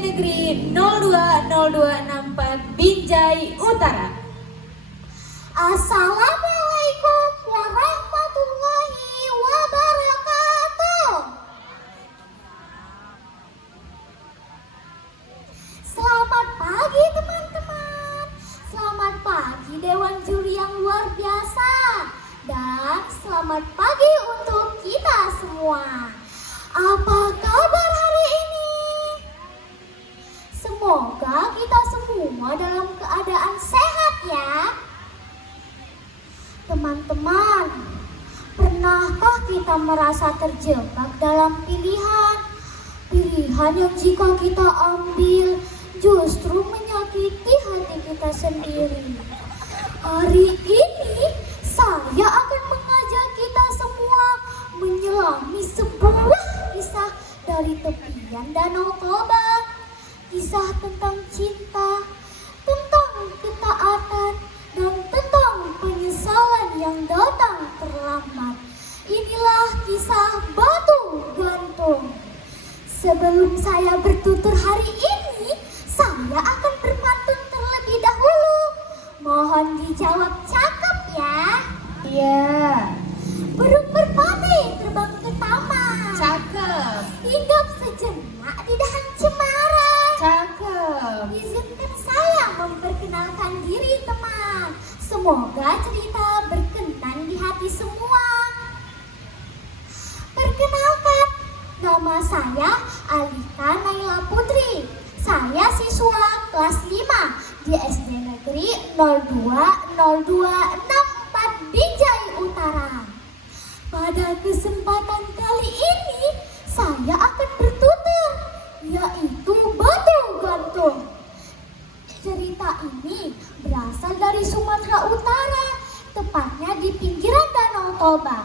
Negeri 020264 Binjai Utara. Assalamualaikum warahmatullahi wabarakatuh. Selamat pagi teman-teman. Selamat pagi Dewan Juri yang luar biasa. Dan selamat pagi untuk kita semua. Apa kabar hari ini? Semoga kita semua dalam keadaan sehat ya. Teman-teman, pernahkah kita merasa terjebak dalam pilihan yang jika kita ambil justru menyakiti hati kita sendiri? Hari ini saya akan mengajak kita semua menyelami sebuah kisah dari tepian Danau Toba. Kisah tentang cinta, tentang ketaatan, dan tentang penyesalan yang datang terlambat. Inilah kisah Batu Gantung. Sebelum saya bertutur hari ini, saya akan berpantun terlebih dahulu. Mohon dijawab cakep ya. Iya. Burung merpati terbang ke taman. Cakep. Hinggap sejenak di dahan cemara. Cakep. Izinkan saya memperkenalkan diri teman. Semoga cerita berkenan di hati semua. Perkenalkan, nama saya Alika Naila Putri. Saya siswa kelas 5 di SD Negeri 020264 Binjai Utara. Pada kesempatan kali ini, saya akan bertutur, yaitu Batu Gantung. Cerita ini berasal dari Sumatera Utara, tepatnya di pinggiran Danau Toba.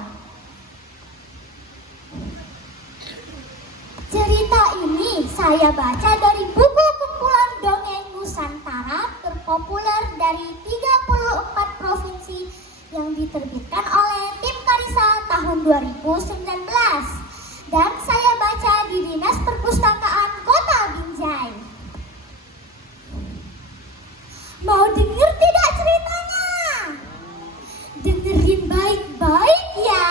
Cerita ini saya baca dari buku kumpulan dongeng Nusantara terpopuler dari 34 provinsi yang diterbitkan oleh Tim Karisa tahun 2019. Dan saya baca di Dinas Perpustakaan Kota Binjai. Mau denger tidak ceritanya? Dengerin baik-baik ya.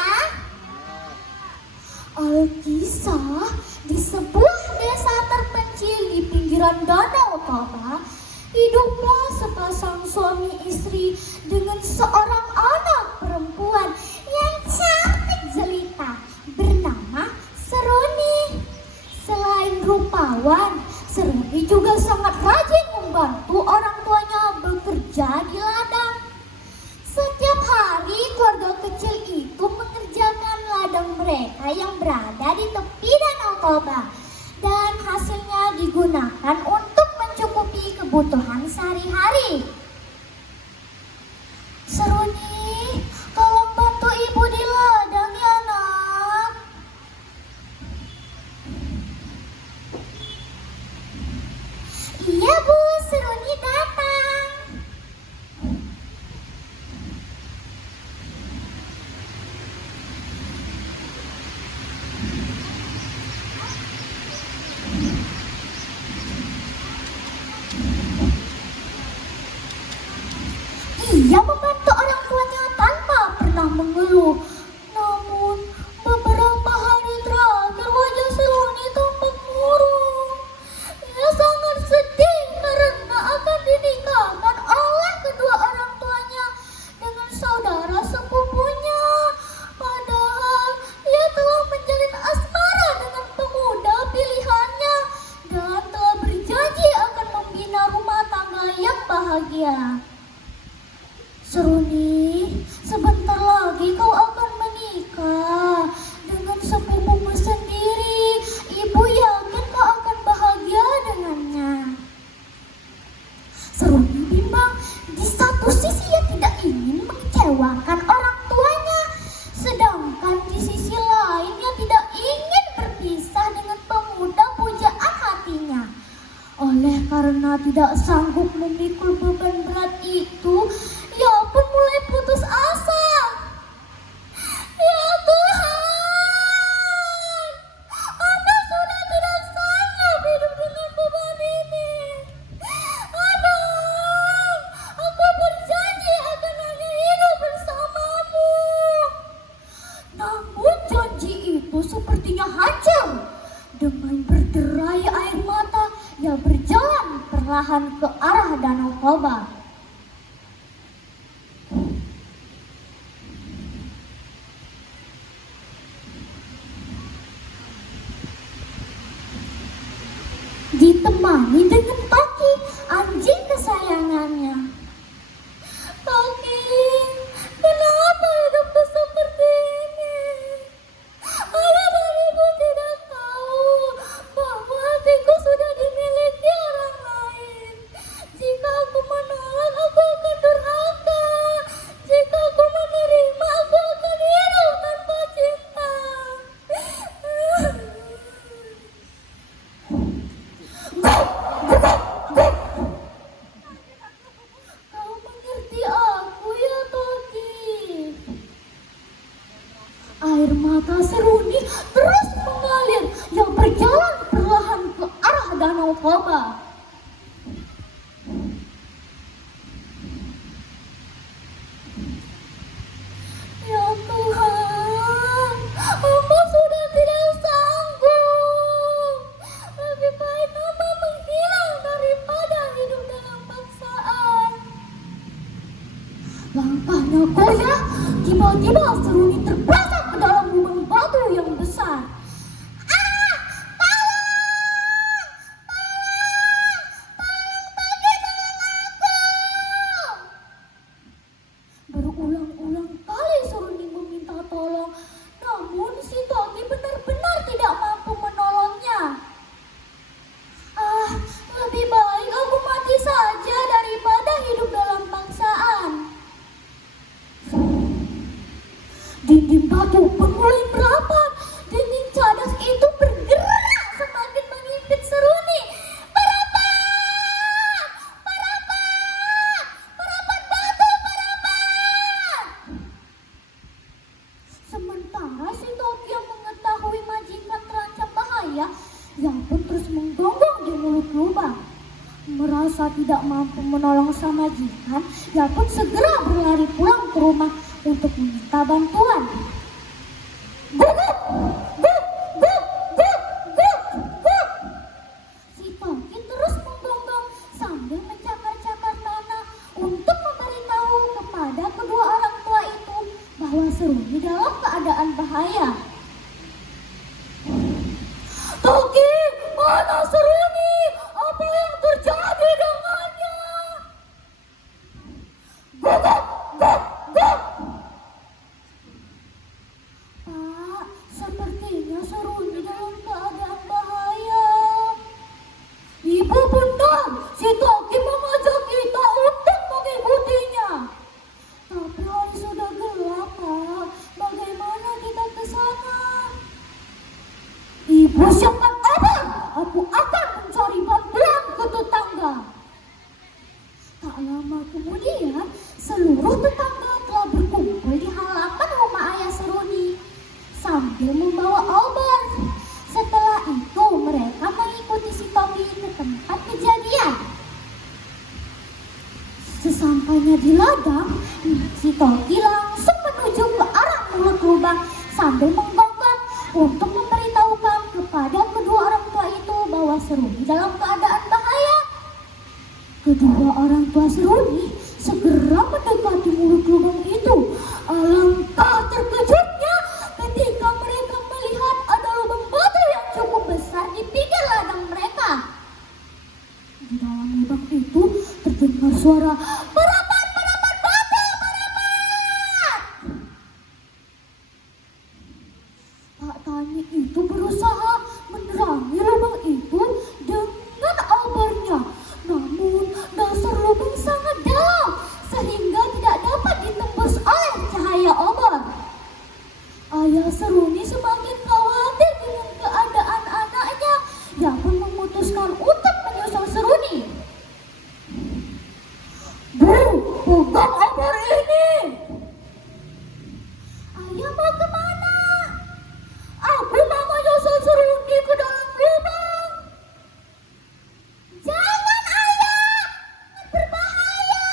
Alkisah di sebuah desa terpencil di pinggiran Danau Toba, hiduplah sepasang suami istri dengan seorang anak perempuan yang cantik jelita bernama Seruni. Selain rupawan, Seruni juga sangat rajin membantu orang tuanya bekerja di ladang. Setiap hari keluarga kecil itu mengerjakan ladang mereka yang berada di tepi Danau Toba, dan hasilnya digunakan untuk mencukupi kebutuhan sehari-hari. Seruni, tolong bantu ibu di ladang ya nak. Iya bu, Seruni datang. Ia membantu orang tuanya tanpa pernah mengeluh. Namun beberapa hari terakhir wajah Seruni tampak murung. Ia sangat sedih karena akan dinikahkan oleh kedua orang tuanya dengan saudara sepupunya. Padahal ia telah menjalin asmara dengan pemuda pilihannya dan telah berjanji akan membina rumah tangga yang bahagia. Seruni, sebentar lagi kau akan menikah dengan sepupumu sendiri. Ibu yakin kau akan bahagia dengannya. Seruni bimbang. Di satu sisi ia tidak ingin mengecewakan orang tuanya, sedangkan di sisi lain ia tidak ingin berpisah dengan pemuda pujaan hatinya. Oleh karena tidak sanggup memikul beban berat itu, ia pun mulai putus asa. Ya Tuhan, Anda sudah tidak sanggup hidup dengan beban perlahan ke arah Danau Toba. Ditemani dengan Toki, anjing kesayangannya. Toki, kenapa hidupku seperti ini? Apa ibu tidak tahu bahwa hatiku sudah dimiliki orang lain? Jika aku menolak, aku akan durhaka. Jika aku menerima, aku akan hidup tanpa cinta. Kau mengerti aku ya, Toki? Air mata Seruni terus mengalir yang berjalan perlahan ke arah Danau Toba. Ya Tuhan, hamba sudah tidak sanggup. Lebih baik hamba menghilang daripada hidup dalam paksaan. Langkahnya goyah, tiba-tiba Seruni terpeleset ke dalam lubang batu yang besar. Berulang-ulang kali Seruni meminta tolong, namun si Toki benar-benar tidak mampu menolongnya. Lebih baik aku mati saja daripada hidup dalam paksaan. Dinding batu pun mulai merapat. Dinding cadas itu bergerak semakin mengimpit Seruni. Merapat! Merapat! Merapat batu, merapat! Sementara si Toki yang mengetahui majikan terancam bahaya, ia pun terus menggonggong di mulut lubang. Merasa tidak mampu menolong sang majikan, ia pun segera berlari pulang ke rumah untuk meminta bantuan. Guguk! Guk! Guk! Guk! Guk! Guk! Si Toki terus menggonggong sambil mencakar-cakar tanah untuk memberitahu kepada kedua orang tua itu bahwa Seruni dalam keadaan bahaya. Toki, mana Seruni? Apa yang terjadi dengannya? Guguk! Guk! Guk! Pak, sepertinya Seruni dalam keadaan bahaya. Ibu benar, si Toki mengajak kita untuk mengikutinya. Tapi hari sudah gelap, Pak. Bagaimana kita ke sana? Ibu siapkan obat. Aku akan mencari bantuan ke tetangga. Tak lama kemudian, seluruh tetangga telah berkumpul di halaman rumah ayah Seruni sambil membawa obat. Setelah itu, mereka mengikuti si Toki ke tempat kejadian. Sesampainya di ladang, si Toki langsung menuju ke arah mulut lubang sambil menggonggong untuk memberitahukan kepada kedua orang tua itu bahwa Seruni dalam keadaan bahaya. Kedua orang tua Seruni segera mendekati mulut lubang itu. Alangkah terkejutnya ketika mereka melihat ada lubang batu yang cukup besar di pinggir ladang mereka. Di dalam lubang itu terdengar suara merapat, merapat batu, merapat. Pak Tani itu berusaha menerangi lubang itu dengan obornya. Namun dasar lubang sangat dalam sehingga tidak dapat ditembus oleh cahaya obor. Ayah Seruni semakin khawatir dengan keadaan anaknya. Ia pun memutuskan untuk menyusul Seruni. Bu, pegang obor ini. Ayah mau kemana? Aku mau menyusul Seruni ke dalam lubang. Jangan ayah, berbahaya.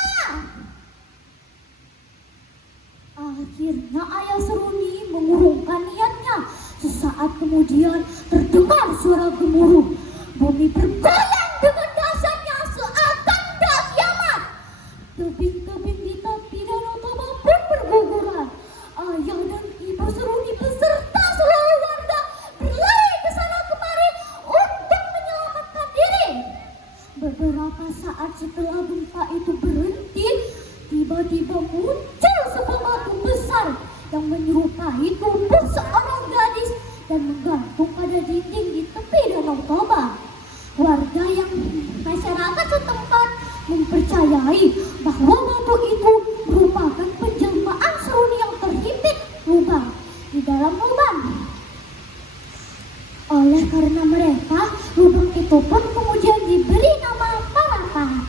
Akhirnya ayah Seruni mengurungkan niatnya. Sesaat kemudian terdengar suara gemuruh. Bumi bergoyang dengan dahsyatnya saat Beberapa saat setelah gempa itu berhenti, tiba-tiba muncul sebuah batu besar yang menyerupai tubuh seorang gadis dan menggantung pada dinding di tepi Danau Toba. Warga yang masyarakat setempat mempercayai bahwa batu itu merupakan penjelmaan seruni yang terhimpit lubang di dalam lubang. Oleh karena mereka, lubang itu pun kemudian diberi nama Parapat.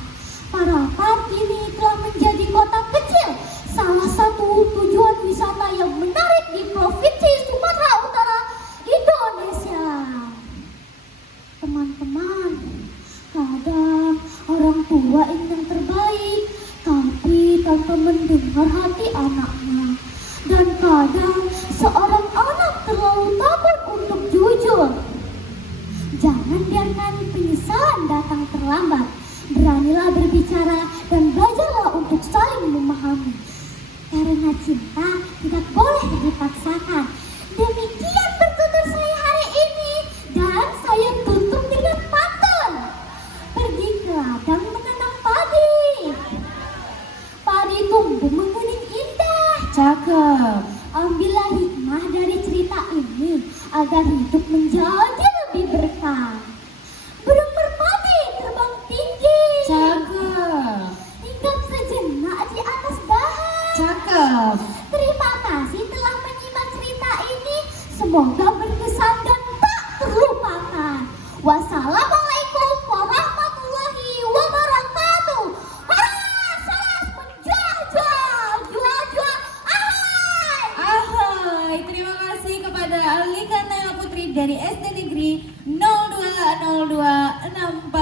Parapat kini telah menjadi kota kecil, salah satu tujuan wisata yang menarik di Provinsi Sumatera Utara, Indonesia. Teman-teman, kadang orang tua ingin yang terbaik, tapi tanpa mendengar hati anaknya. Dan kadang seorang anak terlalu takut untuk jujur. Jangan biarkan penyesalan datang terlambat. Beranilah berbicara dan belajarlah untuk saling memahami. Karena cinta tidak boleh dipaksakan. Demikian bertutur saya hari ini, dan saya tutup dengan pantun. Pergi ke ladang menanam padi. Padi tumbuh menguning indah. Cakep. Ambillah hikmah dari cerita ini agar hidup menjadi lebih berkah. Burung merpati terbang tinggi. Cakep. Hinggap sejenak di atas dahan. Cakep. Terima kasih telah menyimak cerita ini. Semoga berkesan dan tak terlupakan. Wassalamualaikum warahmatullahi wabarakatuh. Saras, saras, menjual, jual, ahai. Ahoy, terima kasih kepada Alika Naila Putri dari SD Negeri 020264.